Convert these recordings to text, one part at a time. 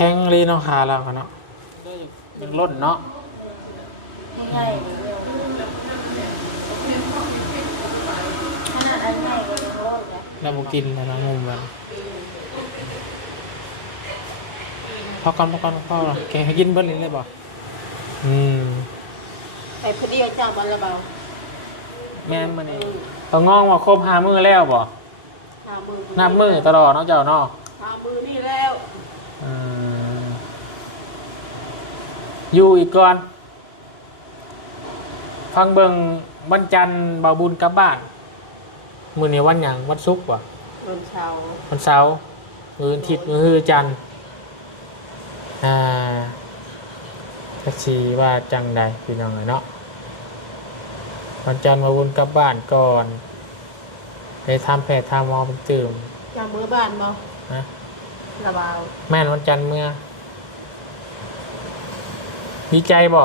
ข็งเลยเนาะขาเราก็เนาะยังล้นเนาะง่ายๆเลยขนาดอันง่ายก็ยังโลดเลยแล้วบ่กินแล้วเนาะงมมันพอก่อนพอก่อนพอก่อนแกให้กินเบิดเลยเลยบ่อืมไปพอดีเอาจากบันละเบาแม่นมื้อนี้ต้องงองว่าครบ5มื้อแล้วบ่หามือนับมื้อตลอดเนาะเจ้าเนาะหามือนี่แล้ว อืม อยู่อีกก่อน ฟังเบิ่งวันจันทร์บ่าวบุญกลับบ้าน มื้อนี้วันหยังวันศุกร์บ่โดนเชาวันเสาร์มื้ออาทิตย์มื้อจันทร์อ่าก็สิว่าจังใดพี่น้องเอ้ยเนาะวันจันทร์มาบุญกลับบ้านก่อนไปทำแผลทำหมอเป็นตื่มจากมือบ้านมานะละเบาแม่นวันจันทร์เมื่อ ดีใจบ่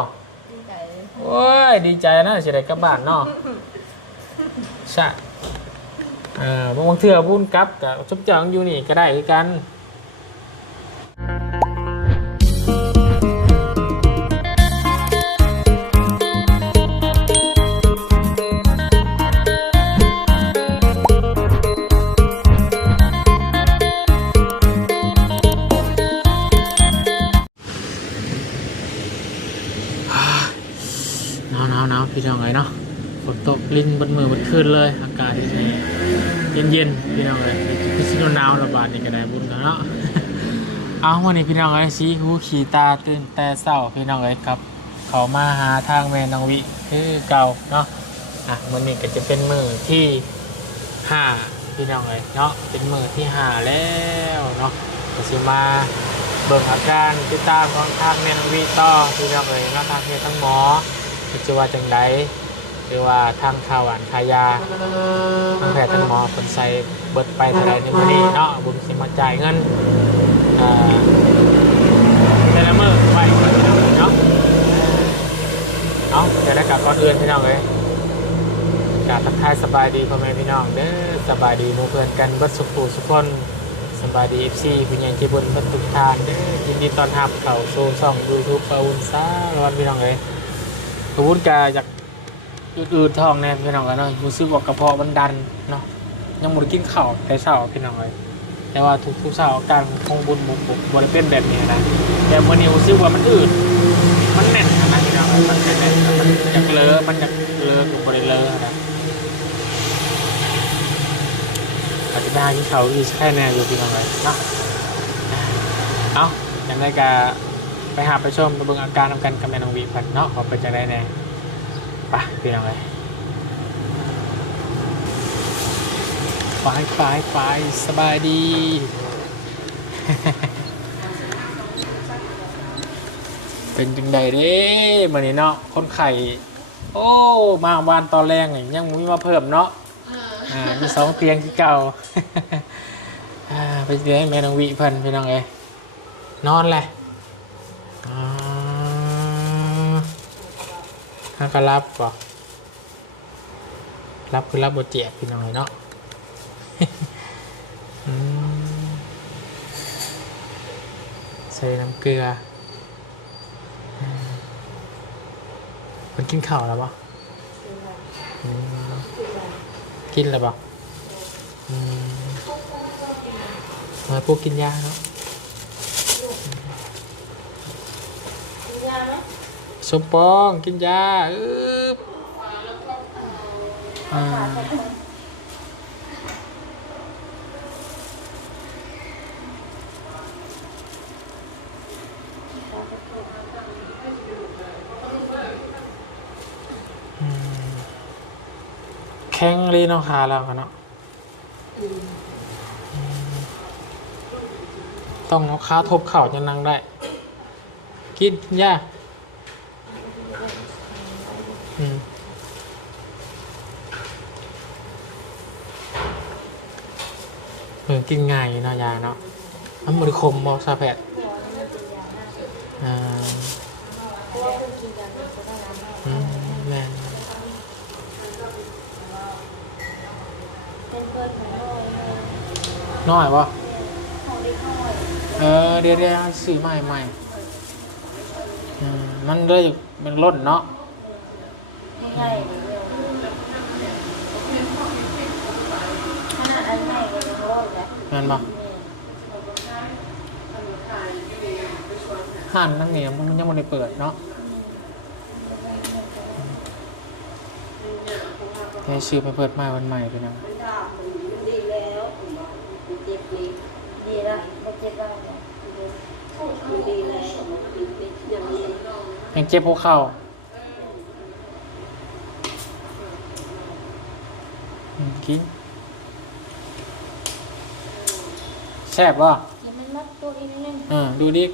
ดีใจโอ้ยดีใจนะสิได้กลับบ้านเนาะใช่เอ่อบางเทื่อบุญกลับกับชุบจังอยู่นี่ก็ได้คือกัน ลิ้นบนมือบนคืนเลยอากาศที่นี่เย็นเย็นๆพี่น้องเลยพี่ซิโนหนาวระบาดนี่ก็ได้บุญแล้วเนาะเอาวันนี้พี่น้องเลยสีหูขี่ตาตื่นแต่เศร้าพี่น้องเลยครับ เขามาหาทางแม่นองวิคือเก่าเนาะอะวันนี้ก็จะเป็นมือที่ห้าพี่น้องเลยเนาะเป็นมือที่ห้าแล้วเนาะก็สิมาเบิ่งอาการติดตามของทางแม่นองวิต่อพี่น้องเลยเนาะทางเพศทั้งหมอจะว่าจังได หรือว่าทางข่าวอันขายาทางแพทย์ทางหมอคนใส่เบิดไปเท่าไรในวันนี้เนาะบุญสิมาจ่ายเงินอ่าแต่ละมื้อไว้ก่อนพี่น้องเนาะเอาเดี๋ยวได้กับก่อนอื่นพี่น้องเลยกาบทักทายสบายดีพ่อแม่พี่น้องเด้อสบายดีมู่เพื่อนกันเบิดสุขูสุขคนสบายดีเอฟซีผู้ใหญ่ที่บนเบิดทุกทานเด้อยินดีตอนรับเข้าสู่ช่องยูทูบปาวุนซ่าร้อนพี่น้องเลยสมมติกาจาก อืดๆท้องแน่พี่น้องกันเนาะรู้สึกว่ากระเพาะมันดันเนาะยังไม่ได้กินข้าวแต่เช้าพี่น้องเลยแต่ว่าทุกทุกๆเช้าอาการคงบุญบุบบุบบริเป็นแบบนี้นะแต่วันนี้รู้สึกว่ามันอืดมันแน่นนะพี่น้องมันแน่นๆมันอยากเลอะมันอยากเลอะกับบริเลอะนะอาจจะได้ที่เขาอีกแค่แน่อยู่พี่น้องเลยเนาะเอาอย่างไรกาไปหาไปชมไปเบิ่งอาการนำกันกับแม่น้องวีพันเนาะขอไปจากได้แน่ ไปพี่น้องเลยไปไปไปสบายดีเป็นจังใดเด้มื่อนี้เนาะคนไข่โอ้ มาบ้านตอนแรกนี่ยังมีมาเพิ่มเนาะอ่ามีสองเตียงที่เก่าอ่าไปเจอให้แม่น้องวีเพิ่นพี่น้องเอ้ยนอนเลย อ่า ถ้าก็รับป่ะรับคือรับบทเจ็บพี่น้อยเนาะใส่น้ำเกลือมันกินข้าวแล้วปะอืมกินแล้วปะอืมมาพวกกินยาเนาะ ยาไหม สมปองกินยาอึ๊บอ่าแข็งเลยเนาะขาเราอะเนาะต้องเอาขาทบเข่าจะนั่งได้ กินยา อืมเออ กินง่ายอยู่เนาะยาเนาะมันบริคมบอซาแพทย์อ่าอืมแม่นเป็นเพื่อนของโลกเลยน้อยปะของเล็กน้อยเออเดี๋ยวเดี๋ยวซื้อใหม่ใหม่อืมมันเลยเป็นรถเนาะใช่ขนาดอันใหญ่ก็ยังโล ดเลยแม่นบ่ห้านนั่งเนี่ยมันยังไม่ได้เปิดเนาะให้ซื้อไปเปิดใหม่วันใหม่ไปนะดีแล้วเจ็บดีดีแล้วไม่เจ็บแล้ดีแล้วยังเจ็บหัวเข่าอืมกิน แซ่บป่ะกินมันมัดตัวอีกนิดนึงอ่าดูดิ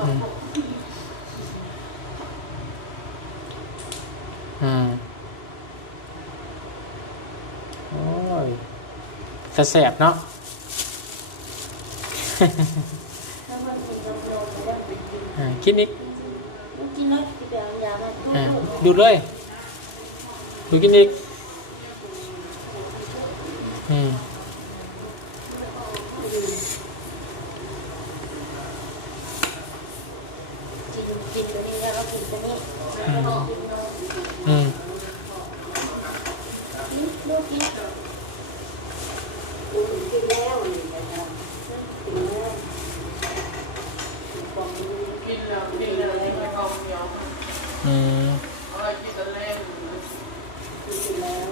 อืมอ่าโอ้ยจะแสบเนาะแล้วมันกินน้ำลงแล้วมันกินอ่าคิดนิดมันกินแล้วกินแบบยามันอ่าดูดเลยดูกินอีก อืมกินกินตัวนี้แล้วก็กินตัวนี้อืมอืม นี่ดูกินกินแล้วนี่นะครับกินแล้วของกินแล้วกินแล้วกินแล้ว อืม กินแล้ว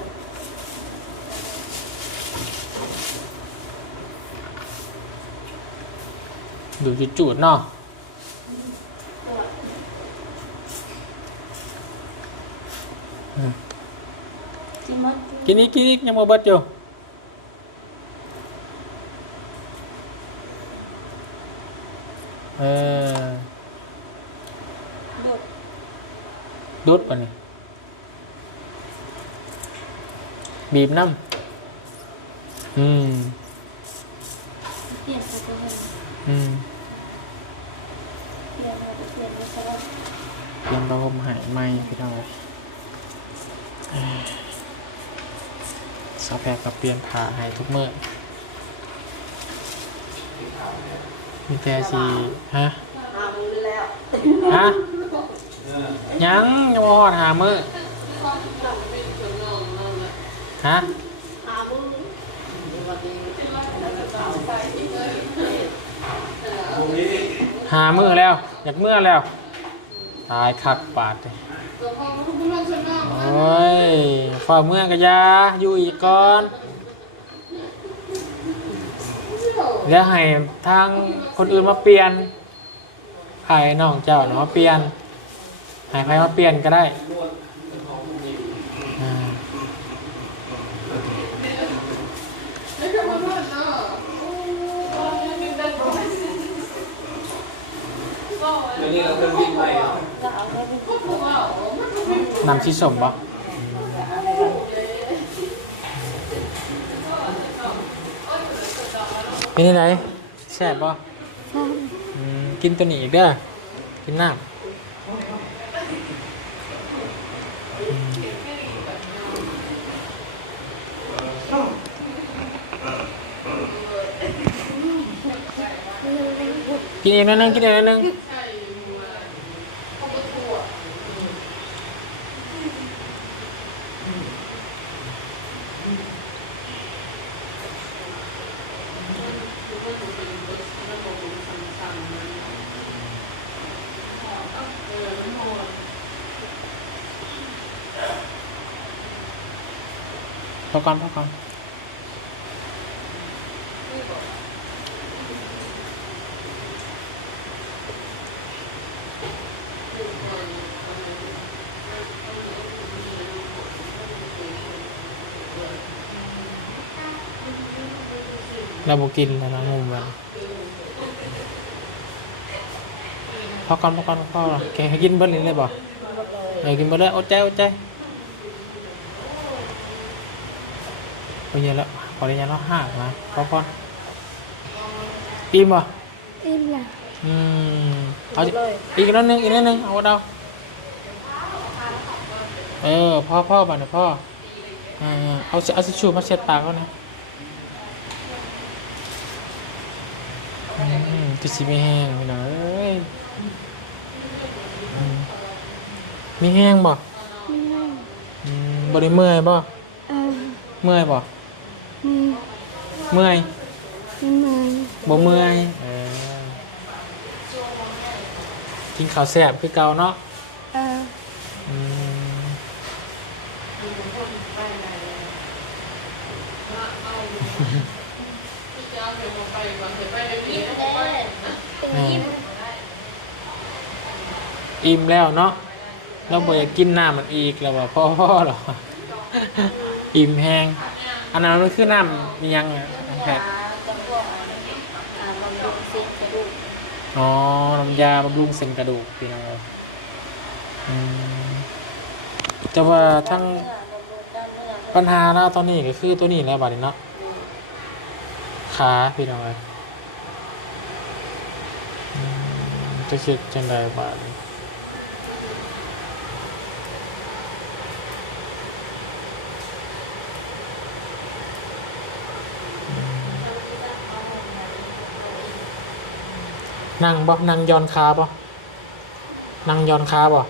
ดูจุดจุดๆเนาะอืมกินมันกินอีกกินอีกยังมาเบิดอยู่เออดูดดูดป่ะนี่บีบน้ำอืมเปลี่ยนตัวเองอืมเปลี่ ยนมาเปลี่ยนมาซะแล้วเตรียมหายไหมพี่น้องสาวแพรกับเปลี่ยนผ่าให้ทุกเมื่อมีแต่สีฮะหามือแล้วฮะยังยังบ่ฮอดหามือฮะหามือแล้ว อยากเมื่อแล้ว ตายคักปาดเลยโอ้ยฝ่าเมื่อกะยาอยู่อีกก่อนแล้วให้ทางคนอื่นมาเปลี่ยนใครน้องเจ้าเนาะมาเปลี่ยนให้ใครมาเปลี่ยนก็ได้ เดี๋ยวนี้เราเครื่องปะมีนำที่สมบ่เป็นยังไงแซ่บบ่อืมกินตัวนี้อีกเด้อกินน้ำกินอีกนิดนึงกินอีกนิดนึงพอก่อนพอก่อนเรนแล้วนะง งแบบพอก่อนพอก่อนพอก่อนแกให้กินเบิ้ลเลย เลยบ่เออกินเบิ้ลเลยอดใจอดใจโอ้ยแล้วขอเรียนแล้วห้านะพอก่อนอิ่มบ่อิ่มละอืมเอาสิอีกนิดนึงอีกนิดนึงเอาเอาเออพ่อพ่อบ้านนะพ่อเออเอาสิเอาสิชูมาเช็ดปากเขานะคือสิไม่แห้งพี่น้องเอ้ยอืมมีแห้งบ่ไม่ได้อืมบ่ได้เมื่อยบ่เออเมื่อยบ่มีเมื่อยไม่มาบ่เมื่อยเออกินข้าวแซ่บคือเก่าเนาะเอออืมยิ้มอิ่มแล้วเนาะเราบ่อยากกินน้ำมันอีกแล้วว่าพ่อพ่อหรอ อิ่มแห้ง อันนั้นมันคือน้ำมียังอะน้ำแพทย์จะพวกอ่าบำรุงซิกระดูกอ๋อ น้ำยาบำรุงเส้นกระดูกพี่น้องครับอืมแต่ว่าทั้งเนื้อบำรุงกล้ามเนื้อปัญหาแล้วตอนนี้ก็คือตัวนี้แหล้วบัดนี้เนาะขาพี่น้องเลยอืมจะคิดจังไดบาดนี้ นั่งบ่นั่งย้อนขาบ่นั่งย้อนขาบ่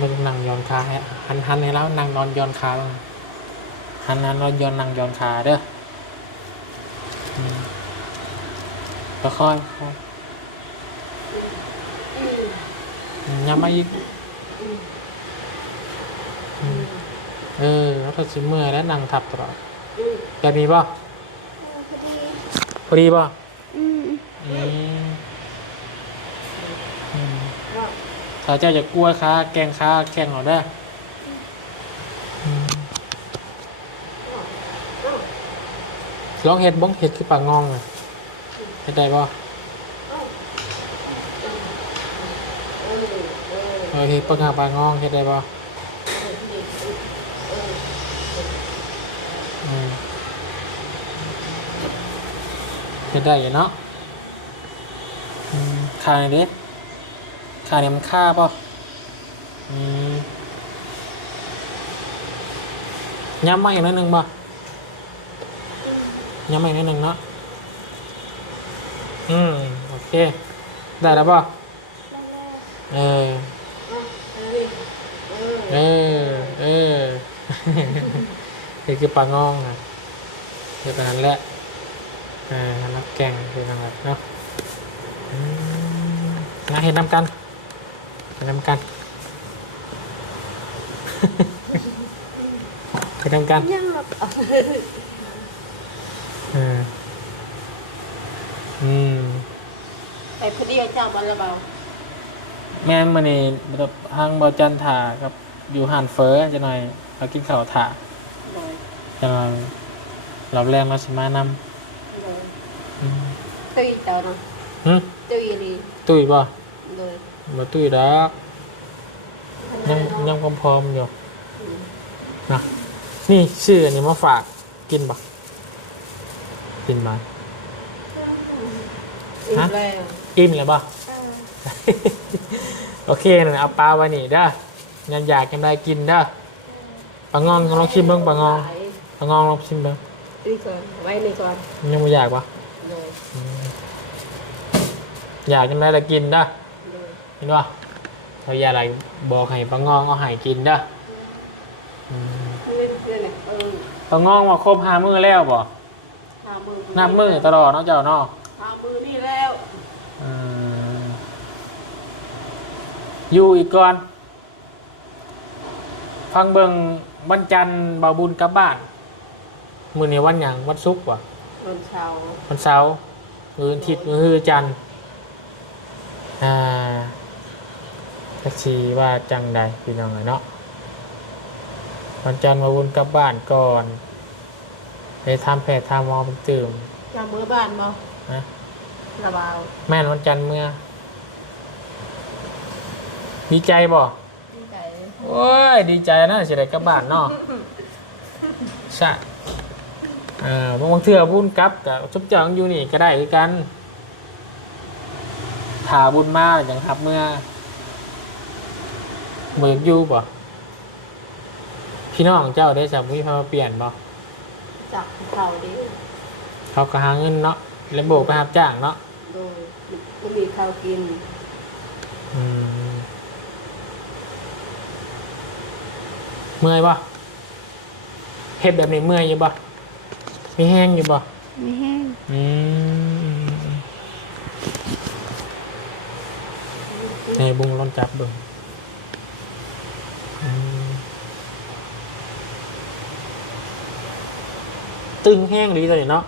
มันนั่งย้อนขาให้หันหันให้แล้วนั่งนอนย้อนขาแล้วหันหันนอนย้อนนั่งย้อนขาเด้ออืมค่อยๆค่อยอืมย้ำมาอีกอืม เออแล้วก็สิเมื่อยแล้วนั่งทับตลอดแบบนี้ป่ะพอดีพอดีป่ะอืมอืมอืมถ้าเจ้าจะกลัวขาแกงขาแข่งเอาได้ออืมลองเห็ดบ้องเห็ดคือปากงองเลยเห็ดได้ป่ะเออเห็ดปากงาปากงองเห็ดได้ป่ะ เห็ดได้อยู่เนาะอืมคาเนี่ยเด็คาเนี่ยมันฆ่าป่ะอืมย้ำมาอีกนิดนึงป่ะย้ำมาอีกนิดนึงเนาะอืมโอเค ได้แล้วป่ะเออเออเออนี่คือปลางองนะเดี๋ยวกันนั้นแหละ อ่านักแกงคือทางแบบเนาะอืมมาเห็นนำกันเห็นนำกันเห็นนำกันยังแบบเอออืมไอ้พอดีเจ้ามันระเบาแม่นมานี่แบบทางบอจันถากับอยู่หันเฟอจะหน่อยเรากินข้าวถาเลยจะหน่อยเราแรงเราสิมานเลยำอืม ตุยเต่าเนาะหึตุยนี่ตุ้ยบ่เลยบ่ตุ้ยดอกยังยังพร้อมๆอยู่นะนี่ชื่ออันนี้มาฝากกินบ่กินมาอีกฮะแล้วอิ่มเลยป่ะโอเคนะเอาปลาไว้นี่เด้อยันอยากกันได้กินเด้อปลางองลองชิมเบิ้งปลางองปลางองลองชิมเบิ้งนี่ก่อนไว้นี่ก่อนยังไม่อยากปะ เลยอยากกันได้แต่กินเด้อเลยเห็นป่ะเราอยากอะไรบอกให้ปลางองเอาใหายกินเด้ออืมนี่นี่นี่เออปลางองมาครบห้ามื้อแล้วบ่หามือนับมื้อตลอดเนาะเจ้าเนาะหามือนี่แล้วอืมอยู่อีกก่อน ฟังเบิงวันจันทร์บาบุญกลับบ้านมือนี้วันหยังวันศุกร์วะ วันเช้าวันเสาร์มือวันอาทิตย์มือคือจันทร์อ่าแท็กซี่ว่าจังใดพี่น้องเอ้ยเนาะวันจันทร์บาบุญกลับบ้านก่อนไปทำแผลทำหมอเป็นตื่มจำมือบ้านบ่นะระเบาแม่นวันจันทร์เมื่อดีใจบ่ดีใจโอ้ยดีใจนะสิได้กลับบ้านเนาะใช่ เอ่อบางเทื่อบุญกลับกับชุบจังอยู่นี่ก็ได้คือกันถาบุญมาอย่างครับเมื่อเบิกอยู่บ่พี่น้องเจ้าได้จากวิพามาเปลี่ยนบ่จากเขาดิเขาก็หาเงินเนาะแล้วโบกไปรับจ้างเนาะโดยไม่มีข้าวกินอืมเมื่อยบ่เฮ็ดแบบนี้เมื่อยอยู่บ่ มีแห้งอยู่บ่ไม่แห้งอืมในบุงร้อนจับเบิ่งอืมตึงแห้งดีตัวนี้เนาะ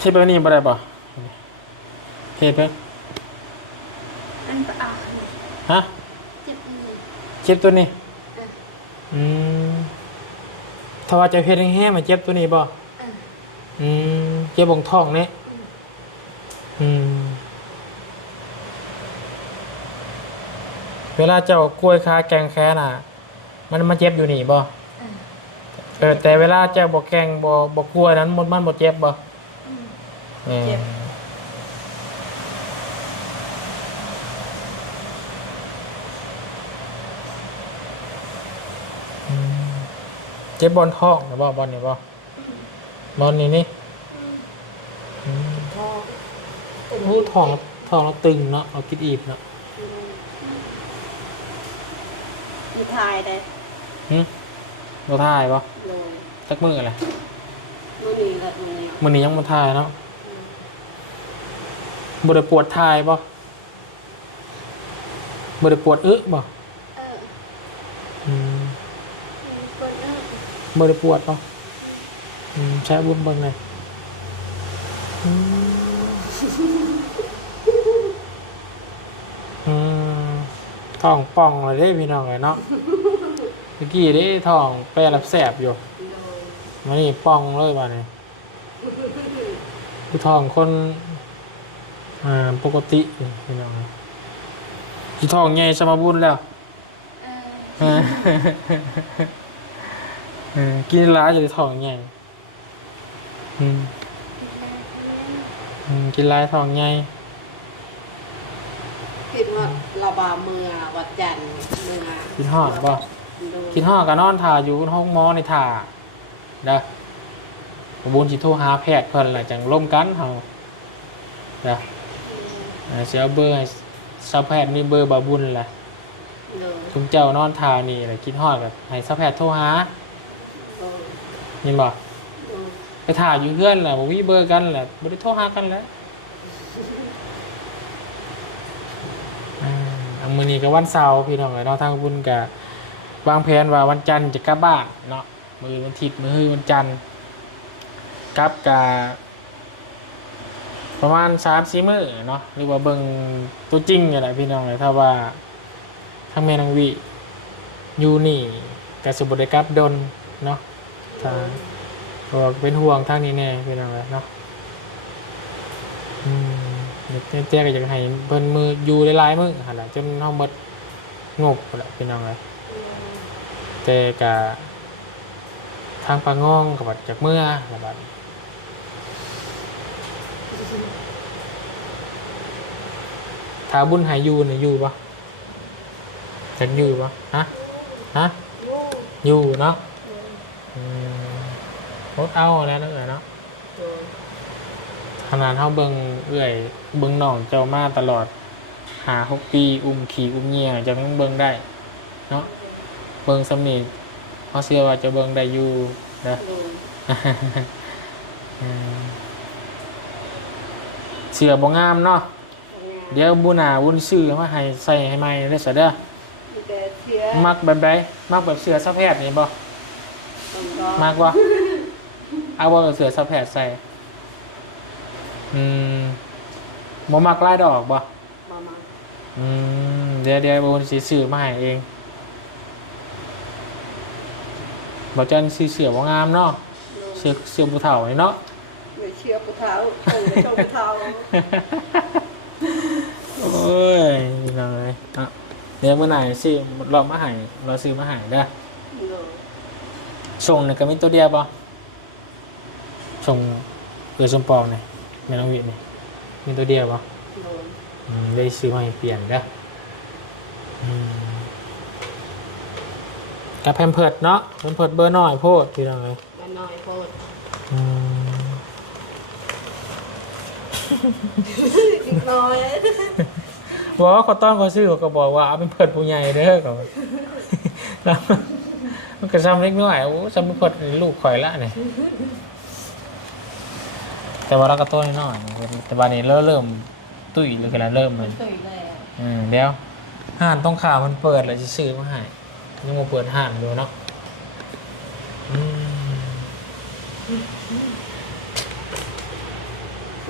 เฮ็ดแบบนี้บ่ได้บ่เฮ็ดไปอันปะอาฮะเจ็บนี่ เจ็บตัวนี้ อืมถ้าว่าจะเฮ็ดแห้งๆมาเจ็บตัวนี้บ่อืมเจ็บบงท้องเนี่ยอืม เวลาเจ้ากล้วยคาแกงแค่น่ะ มันมันเจ็บอยู่นี่บ่เออแต่เวลาเจ้าบ่แกงบ่บ่กล้วยนั้นมันมันบ่เจ็บบ่เออ เจ็บบนท้องนะบ่บอลนี่บ่บอลนี่นี่อืมท้องโอ้ท้องท้องเราตึงเนาะเราคิดอีบเนาะมีทายได้หึบ่ทายบ่เลยสักมื้ออะไรมื่อนี้ละมื่อนี้มื้อนี้ยังบ่ทายเนาะบ่ได้ปวดทายบ่บ่ได้ปวดอึบ่ เออ อืม คนเออ บ่ได้ปวดบ่อืมใช้บุญเบิ่งหน่อยอืมอืมท้องป่องเลยเด้พี่น้องเอ้ยเนาะเมื่อกี้เด้ท้องแปรรับแสบอยู่เลยมานี่ป่องเลยบัดนี้คือท้องคนอ่าปกตินี่พี่น้องคือท้องใหญ่สมบูรณ์แล้ว เออเออเออกินร้ายจะได้ท้องใหญ่อืมอืมกินร้ายท้องใหญ่คิดว่าเราบาเมือวัดจันทร์เมือกินหอดบ่โดยกินหอดก็นอนถ่าอยู่ห้องหมอในถ่าเด้อผมบุญสิโทรหาแพทย์เพิ่นแหละจังร่วมกันเฮาเด้อเออสิเอาเบอร์ให้ซัพแพทย์มีเบอร์บาบุญแหละโดยทุกเจ้านอนถ่านี่แหละกินหอดก็ให้ซัพแพทย์โทรหาโดย ยินบ่ไปถ่ายอยู่เพื่อนแหละบ่มีเบอร์กันแหละบ่ได้โทรหากันแล้วอ่าอันมื้อนี้ก็วันเสาร์พี่น้องเอ้ยเนาะทางบุญก็วางแผนว่าวันจันทร์จะกลับบ้านเนาะมื้อวันอาทิตย์มื้อฮือวันจันทร์กลับกะประมาณ3-4มื้อเนาะหรือว่าเบิ่งตัวจริงนี่แหละพี่น้องเอ้ยถ้าว่าทางแม่นางวิอยู่นี่ก็สิบ่ได้กลับดนเนาะ ถ้าก็เป็นห่วงทางนี้แน่เป็นอะไรเนาะอืมเดี๋ยวเจ๊ก็อยากให้เพิ่นมืออยู่หลายๆมือหั่นล่ะจนเฮาหมดงบพุ่นล่ะเป็นจังไดแต่ก็ทางปางองก็บัดจากเมื่อละบัดถ้าบุญห้อยู่นี่อยู่บ่จักอยู่บ่ฮะฮะอยู่เนาะ รถเอาแล้วนั่นแหละเนาะโดยขนาดเท่าเบิงเอื่อยเบิงหน่องเจ้ามาตลอด หาหกปี อุ้มขี่อุ้มเงียจะต้องเบิงได้ เนาะเบิงสำนีเพราะเชื่อว่าจะเบิงได้อยู่นะโดยอืมเสือบ่งามเนาะเดี๋ยวบุญหนาบุญซื้อมาให้ใส่ให้ใหม่ได้อเสยเด้อแต่เสียมักแบบใดมักแบบเสือสะแพทย์นี่บ่ต้องรอมากว่า เอาบ่เสือสะแพทย์ใส่ อืมบ่มักลายดอกบ่มามาอืมเดี๋ยวเดี๋ยวบนสีสื่อมาให้เองบอกจันสีเสือว่างามเนาะโดยเสือเสือภูเถานี่เนาะไม่เชียร์ปะเท้าเออไม่ชอบปะเท้าโอ้ยนี่น้องเลยเนาะเดี๋ยวเมื่อไหร่สิเรามาให้เราซื้อมาให้เด้อโดยส่งเนี่ยก็มีตัวเดียวป่ะ ส่งเกลือสมปองเนี่ยแม่น้องวิเนี่ยมีตัวเดียวป่ะโดยออืมได้ซื้อมาให้เปลี่ยนเด้ออืมกับแพมเพิร์ดเนาะแพมเพิร์ดเบอร์น้อยโพดพี่น้องเลยมันน้อยโพดอืมอีกน้อยบอกว่าเขาต้องเขาซื้อเขาก็บอกว่าเอาเป็นเพิร์ดผู้ใหญ่เด้อก่อนแล้วมันก็ซ้ำเล็กน้อยโอ้ซ้ำเป็นเพิร์ดลูกข่อยละเนี่ย แต่ว่าเราก็ต้นน้อยแต่บัดนี้เริ่มเริ่มตุ้ยเลยกันแล้วเริ่มเลยตุยแล้วอืมเดี๋ยวห้านต้องข่าวมันเปิดเลยจะซื้อมาให้ยังมาเปิดห้านดูเนาะอืม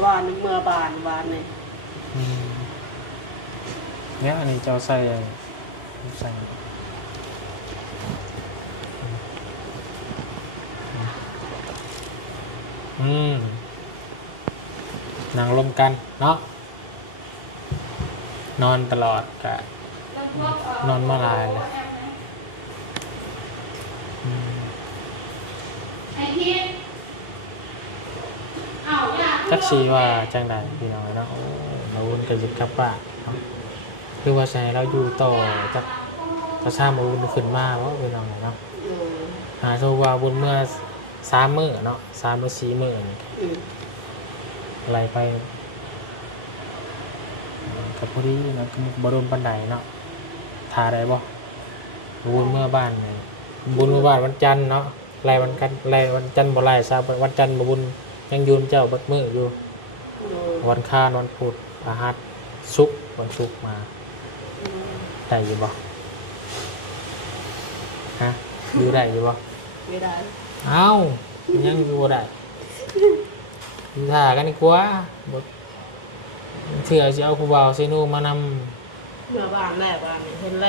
วานเมื่อบานวานนี่อืมเนี่ยอันนี้จะเอาใส่อะไรใส่อืม นั่งรวมกันเนาะนอนตลอดกะนอนมาลายเลยอืมจักชีว่าจังใดพี่น้องเนาะโอ้เราวนกันยึดกับป้านเนาะคือว่าใช่เราอยู่ต่อจักประชามาวนขึ้นมาเพราะพี่น้องเนาะเออหาโซว่าบนเมื่อสามมื้อเนาะสามมื้อสี่มื้อ นี่อืมอะไรไปกับพอดีเนาะก็บรมปันไดเนาะทาได้บ่บุญเมื่อบ้านนี่บุญเมื่อบ้านวันจันทร์เนาะไรวันกันไรวันจันทร์บ่ไรซาวันจันทร์บ่บุญยังอยืนเจ้าเบัดมื้ออยู่เออวันค้านวันพุธอาหัสศุกร์วันศุกร์มาได้อยู่บ่ฮะอยู่ได้อยู่บ่ไม่ได้เอ้ายังอยู่บ่ได้ อยู่ท่ากันดีกว่าบ่เถื่อสิเอาผู้บ่าวเซนูมานำเมื่อบานแรกบานนี่เห็นแ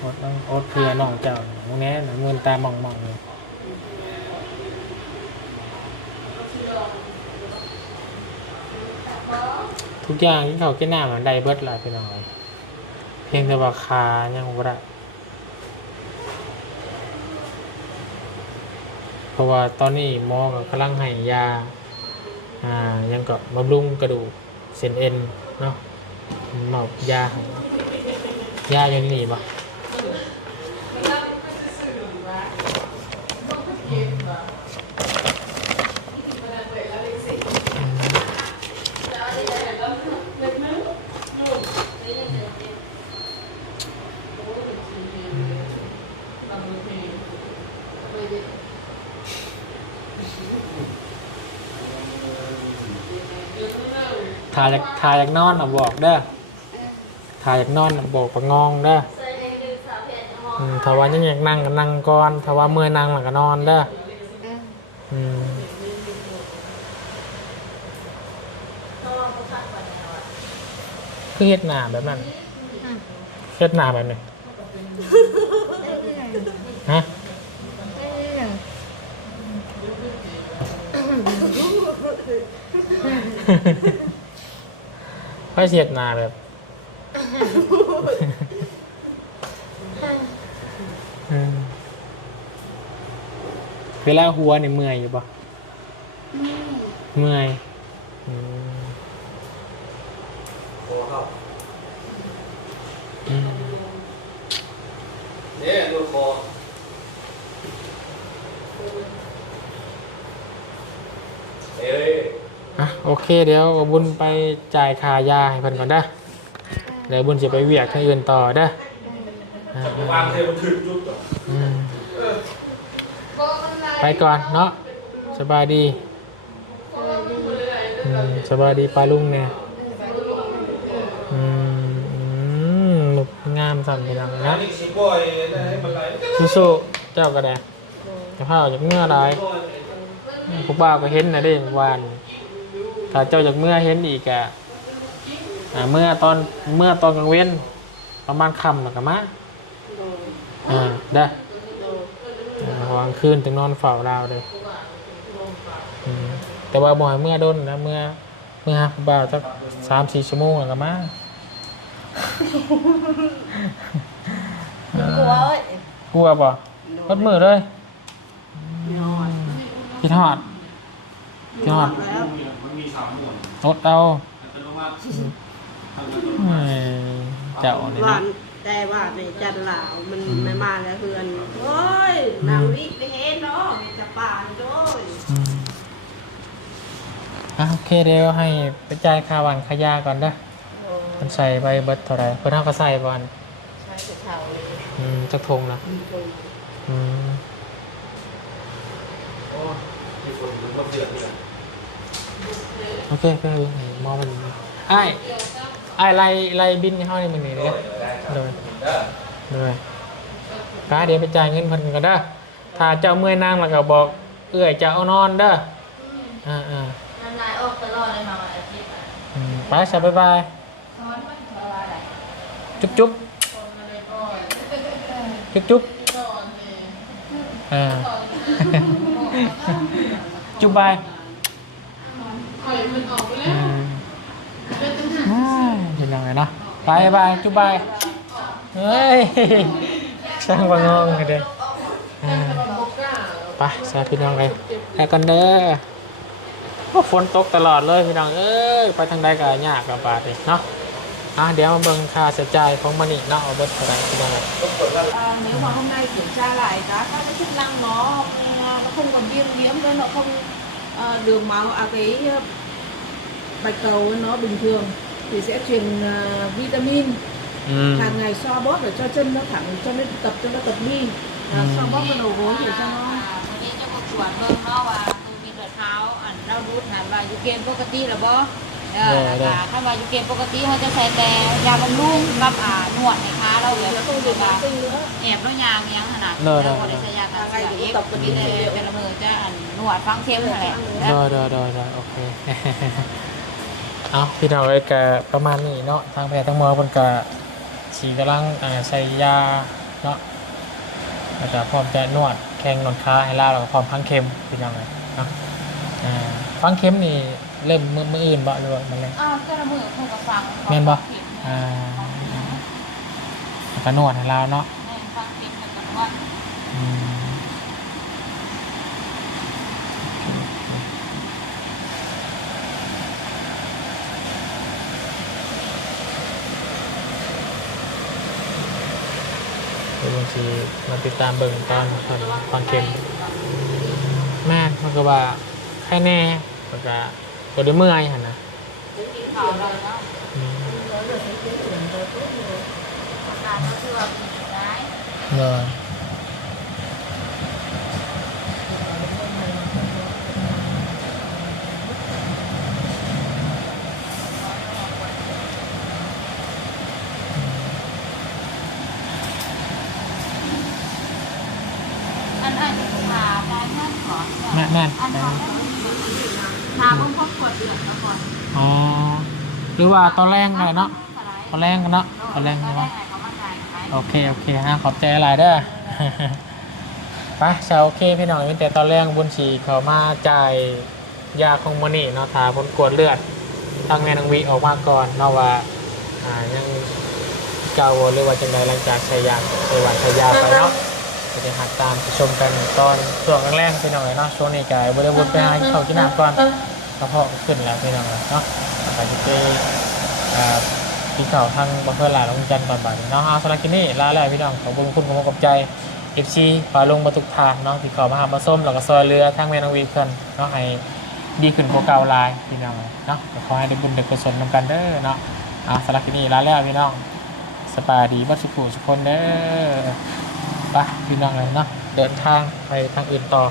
อยอยู่อืมจังได๋ดิสาวพี่น้องอบอกเงินพอบอกอดเอาแล้วเลยเด้ออดเอาอดเอาอดเพื่อน้องเจ้าตรงนี้น่ะเงินตามองมองๆเลยทุกอย่างที่เขาแกินหน้ามันได้เบิดหลายไปหน่อย เพียงแต่ว่าคายังบ่ได้เพราะว่าตอนนี้หมอก็กำลังให้ยาอ่ายังก็บำรุงกระดูกเส้นเอ็นเนาะหมอบยา ยาอยู่นี่ปะทาจากทาจากนอนนะบอกเด้อทายจากนอนนะบอกประงองเด้ออืมถ้าว่ายังอยากนั่งก็นั่งก่อนถ้าว่าเมื่อยนั่งแล้วก็นอนเด้ออืมคือเฮ็ดหน้าแบบนั้นเฮ็ดหน้าแบบนี้ฮะ ค่อยเสียดหนาแบบอืมเวลาหัวเนี่ยเมื่อยอยู่ปะเมื่อยอืมโอ้ครับอืมเนี่ยดูคอเอ้ย อะ โอเคเดี๋ยวบุญไปจ่ายค่ายาให้เพิ่นก่อนเด้อเดี๋ยวบุญจะไปเวียกทางอื่นต่อเด้อวางเทมันถึกยุบต่อไปก่อนเนาะสบายดีสบายดีปลาลุงเนี่ยอืมอืมลูกงามสั่นไปทางนะนี่ชิบอยนไหลสู้ๆเจ้าก็ได้จะพาออกจากเมื่อไรพวกบ้าก็เห็นนะเด้วาน ถ้าเจ้าจากเมื่อเห็นอีกอะอ่าเมื่อตอนเมื่อตอนกลางเว้นประมาณค่ำหรอกมาโดยอ่าได้โดยอ่าระวังงคืนถึงนอนเฝ้าเราเลยอืมแต่ว่าบ่อยเมื่อโดนนะเมื่อเมื่อบ่าวสักสามสี่ชั่วโมงแล้วก็มากลัวเอ้ยกลัวป่ะรดมือเลยนอนพี่ทอด พี่ทอดแล้วรถเอาเอ้ยเจ้าเนี่ยวันะนแต่ว่าในจันหลาวมันไม่มาแล้วเพื่อนโอ้ยนางวิไปเห็นเนาะมีจะป่านด้วยอืมอะโอเคเดี๋ยวให้ไปจ่ายค่าวันค่ายาก่อนเด้อมันใส่ใบเบิดเท่าไหรเพื่อนเขาก็ใส่บอลใช้กระเช้าเลยอืมจักทงนะมีคนอืมโอ้มีคนมันก็เดือดเนี่ย โอเคไปเลยมองมันไอ้ไอ้ไล่ไล่บินในห้องนี่มันนี่เลยได้ครับเลยเด้อเลยกาเดี๋ยวไปจ่ายเงินเพิ่นกันเด้อถ้าเจ้าเมื่อยนั่งแล้วก็บอก เอื้อยจะเอานอนเด้ออ่าอ่าน้ำลายออกตลอดเลยมาวันอาทิตย์อะอืมไปสบายบายนอนมันละลายไหลจุ๊บจุ๊บคนมาเลยก่อนจุ๊บจุ๊บนอนเลยอ่าจุ๊บบาย คอยมันออกไปอืแล้วมอ่าเป็นยังไงเนาะบายบายจุ๊บบายเฮ้ยช่างว่างงกันเด้ออ่าไปสาพี่น้องเลยไปกันเด้อก็ฝนตกตลอดเลยพี่น้องเอ้ยไปทางใดก็ยากกับบาดเลยเนาะอะเดี๋ยวมาเบิ่งค่าใช้จ่ายของมันนี่เนาะเอาเบิดเท่าไหร่พี่น้องเอ้ย À, nếu mà hôm nay kiểm tra lại các các cái chức năng nó nó không còn viêm nhiễm nữa nó không à, đường máu à cái ờ, bạch cầu ấy nó bình thường thì sẽ truyền à, vitamin อืม hàng ngày xoa bóp để cho chân nó thẳng cho nó tập cho nó tập đi à, Ừ. xoa bóp vào đầu gối để cho nó วันนี้จะมาตรวจเบิ่งเนาะว่าตูมีแต่เท้าอันเราดูดหันว่าอยู่เกณฑ์ปกติหรือบ่ เออแล้วก็ถ้าว่าอยู่เกณฑ์ปกติเขาจะใส่แต่ยาบำรุงกับอ่านวดในขาเราแบบ nó không được kháng sinh nữa แอบแล้วยางยังขนาดเนอะเราบ่ได้ใช้ยากันเสียเอกมีแต่แต่ละมือจะอันนวดฟังเข้มนั่นแหละได้ได้ได้ได้โอเคเอาพี่น้องเอ้ยก็ประมาณนี้เนาะทางแพทย์ทั้งหมอเพิ่นก็สีกำลังอ่าใส่ยาเนาะแล้วก็พร้อมจะนวดแข้งนวดขาให้ลาแล้วก็พร้อมพังเข็มพี่น้องเลยเนาะอ่าพังเข็มนี่ เริ่มมือมืออื่นบ่หรือว่ามันเลยอ้าวแต่ละมือคงก็ฟังแม่นบ่ฟังเข้มอ่าแล้วก็นวดให้เราเนาะแม่นฟังเข้มแล้วก็นวดอืมเดี๋ยวบางทีมาติดตามเบิ่งตอนตอนตอนเข็มแม่นมันก็ว่าแค่แน่มันก็ ตัวด้วยเมื่อยหันนะ กินข้าวเลยเนาะ อืม อาการก็คือว่ามีร้าย เลย อันอันถาการนั่นก่อน แม่นแม่ รือว่าตอนแรกไงเนาะตอนแรกกันเนาะตอนแรกใช่ไหมโอเคโอเคฮะขอบใจหลายเด้อไปชาวโอเคพี่น้องแต่ตอนแรกบุญชีเขามาจ่ายยาของมนี่เนาะทาผลกวดเลือดทางแม่นางวีออกมาก่อนเนาะว่าอ่ายังเกาหรือว่าจังใดหลังจากใช้ยาใช้วัดใช้ยาไปเนาะก็จะหักตามชมกันตอนช่วงแรกๆพี่น้องเนาะช่วงนี้กายบริบูรณ์ไปหาข้าวกินน้ำก่อน กระเพาะขึ้นแล้วพี่น้องเนาะแล้วก็จะไปอ่าพี่เก่าทางบังเกอร์หลาลงจันทร์ก่อนบ่ายเนาะฮาสำหรับกินนี่ลาแล้วพี่น้องขอบคุณคุณขอบคุณใจเอฟซีปลาลงมาตุกทานเนาะที่เขามาหามาส้มแล้วก็ซอยเรือทางแม่นางวีเพื่อนเนาะให้ดีขึ้นกว่าเก่าลายพี่น้องเนาะขอให้ได้บุญได้กุศลนำกันเด้อเนาะอาสำหรับกินนี่ลาแล้วพี่น้องสปาดีบัดสุขุสุกคนเด้อไปพี่น้องเลยเนาะเดินทางไปทางอื่นต่อ